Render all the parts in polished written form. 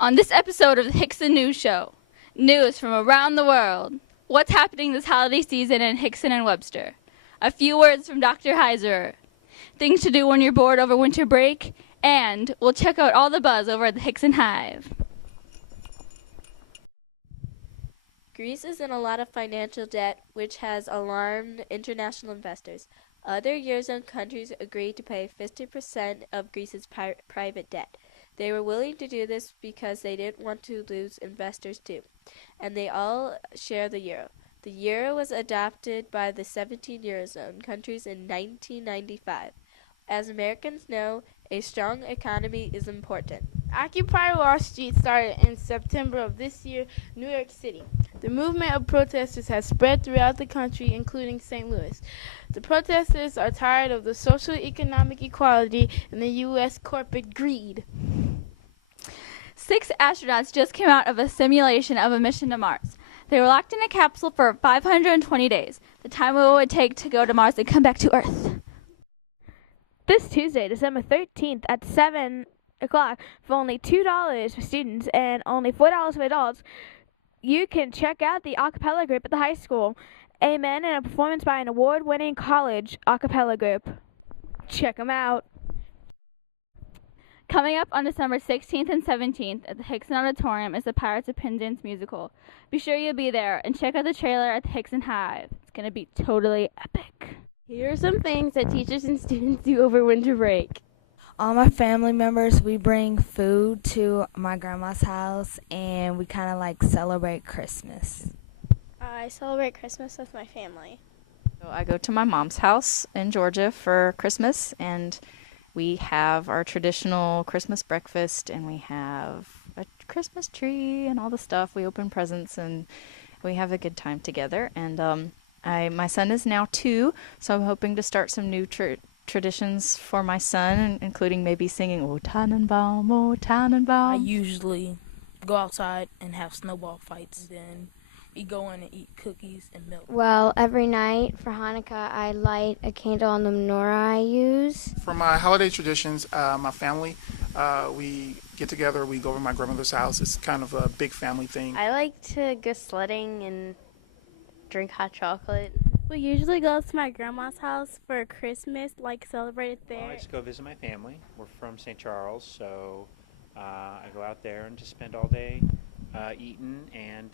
On this episode of the Hixson News Show, news from around the world. What's happening this holiday season in Hixson and Webster? A few words from Dr. Heiser. Things to do when you're bored over winter break. And we'll check out all the buzz over at the Hixson Hive. Greece is in a lot of financial debt, which has alarmed international investors. Other Eurozone countries agreed to pay 50% of Greece's private debt. They were willing to do this because they didn't want to lose investors too. And they all share the euro. The euro was adopted by the 17 Eurozone countries in 1995. As Americans know, a strong economy is important. Occupy Wall Street started in September of this year, New York City. The movement of protesters has spread throughout the country, including St. Louis. The protesters are tired of the social economic equality and the U.S. corporate greed. 6 astronauts just came out of a simulation of a mission to Mars. They were locked in a capsule for 520 days, the time it would take to go to Mars and come back to Earth. This Tuesday, December 13th at 7 o'clock, for only $2 for students and only $4 for adults, you can check out the a cappella group at the high school. Amen, and a performance by an award-winning college a cappella group. Check them out. Coming up on December 16th and 17th at the Hixson Auditorium is the Pirates of Penzance musical. Be sure you'll be there and check out the trailer at the Hixson Hive. It's going to be totally epic. Here are some things that teachers and students do over winter break. All my family members, we bring food to my grandma's house, and we kind of like celebrate Christmas. I celebrate Christmas with my family. So I go to my mom's house in Georgia for Christmas, and we have our traditional Christmas breakfast, and we have a Christmas tree and all the stuff. We open presents, and we have a good time together. And my son is now 2, so I'm hoping to start some new traditions for my son, including maybe singing "O Tannenbaum, O Tannenbaum." I usually go outside and have snowball fights. Then we go in and eat cookies and milk. Well, every night for Hanukkah, I light a candle on the menorah I use. For my holiday traditions, my family, we get together, we go over to my grandmother's house. It's kind of a big family thing. I like to go sledding and drink hot chocolate. We usually go to my grandma's house for Christmas, like celebrate it there. I just go visit my family. We're from St. Charles, so I go out there and just spend all day eating and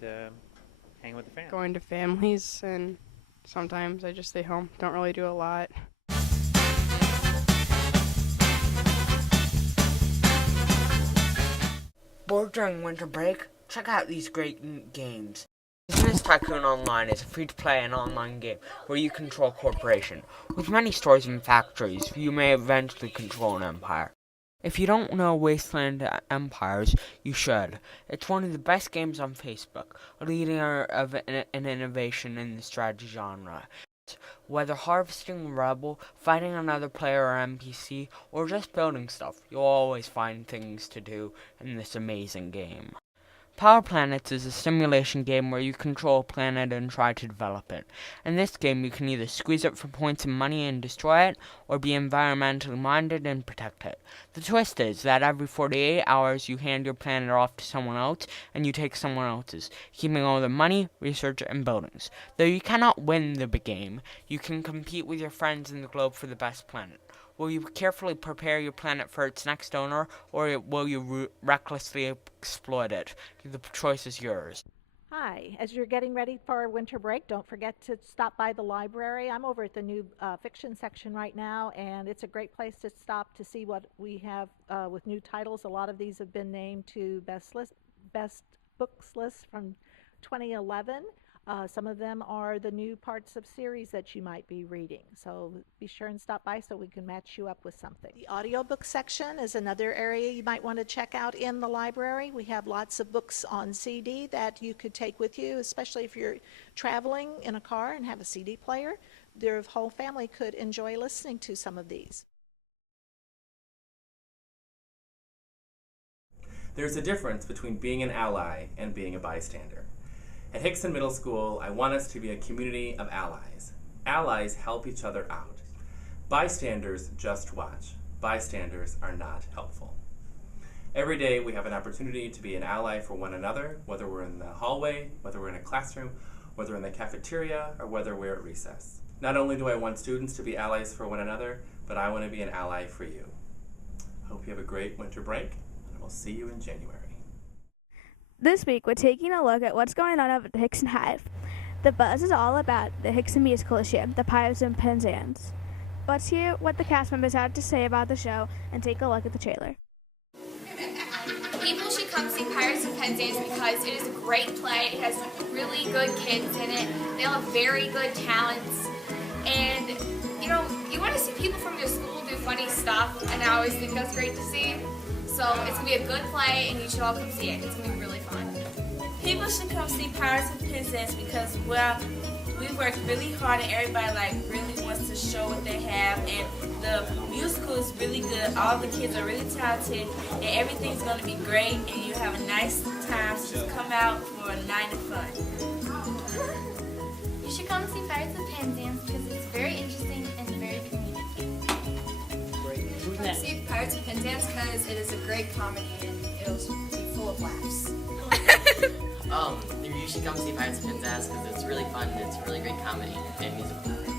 hanging with the family. Going to families, and sometimes I just stay home. Don't really do a lot. Bored during winter break? Check out these great games. Business Tycoon Online is a free-to-play and online game where you control a corporation. With many stores and factories, you may eventually control an empire. If you don't know Wasteland Empires, you should. It's one of the best games on Facebook, a leader of an innovation in the strategy genre. Whether harvesting a rebel, fighting another player or NPC, or just building stuff, you'll always find things to do in this amazing game. Power Planets is a simulation game where you control a planet and try to develop it. In this game, you can either squeeze it for points and money and destroy it, or be environmentally minded and protect it. The twist is that every 48 hours you hand your planet off to someone else, and you take someone else's, keeping all the money, research, and buildings. Though you cannot win the big game, you can compete with your friends in the globe for the best planet. Will you carefully prepare your planet for its next owner, or will you recklessly exploit it? The choice is yours. Hi. As you're getting ready for winter break, don't forget to stop by the library. I'm over at the new fiction section right now, and it's a great place to stop to see what we have with new titles. A lot of these have been named to best books list from 2011. Some of them are the new parts of series that you might be reading. So be sure and stop by so we can match you up with something. The audiobook section is another area you might want to check out in the library. We have lots of books on CD that you could take with you, especially if you're traveling in a car and have a CD player. Their whole family could enjoy listening to some of these. There's a difference between being an ally and being a bystander. At Hixson Middle School, I want us to be a community of allies. Allies help each other out. Bystanders just watch. Bystanders are not helpful. Every day we have an opportunity to be an ally for one another, whether we're in the hallway, whether we're in a classroom, whether we're in the cafeteria, or whether we're at recess. Not only do I want students to be allies for one another, but I want to be an ally for you. I hope you have a great winter break, and we'll see you in January. This week, we're taking a look at what's going on over at the Hixson Hive. The buzz is all about the Hixson musical this year, The Pirates of Penzance. Let's hear what the cast members had to say about the show and take a look at the trailer. People should come see Pirates of Penzance because it is a great play. It has really good kids in it. They all have very good talents. And, you know, you want to see people from your school do funny stuff, and I always think that's great to see. So it's going to be a good play, and you should all come see it. It's going to be really fun. People should come see Pirates of Penzance because, well, we worked really hard and everybody really wants to show what they have, and the musical is really good. All the kids are really talented and everything's going to be great, and you have a nice time, so just come out for a night of fun. You should come see Pirates of Penzance because it's very interesting and very community. Come see Pirates of Penzance because it is a great comedy and it'll be full of laughs. You should come see Pirates of Penzance because it's really fun and it's a really great comedy and musical.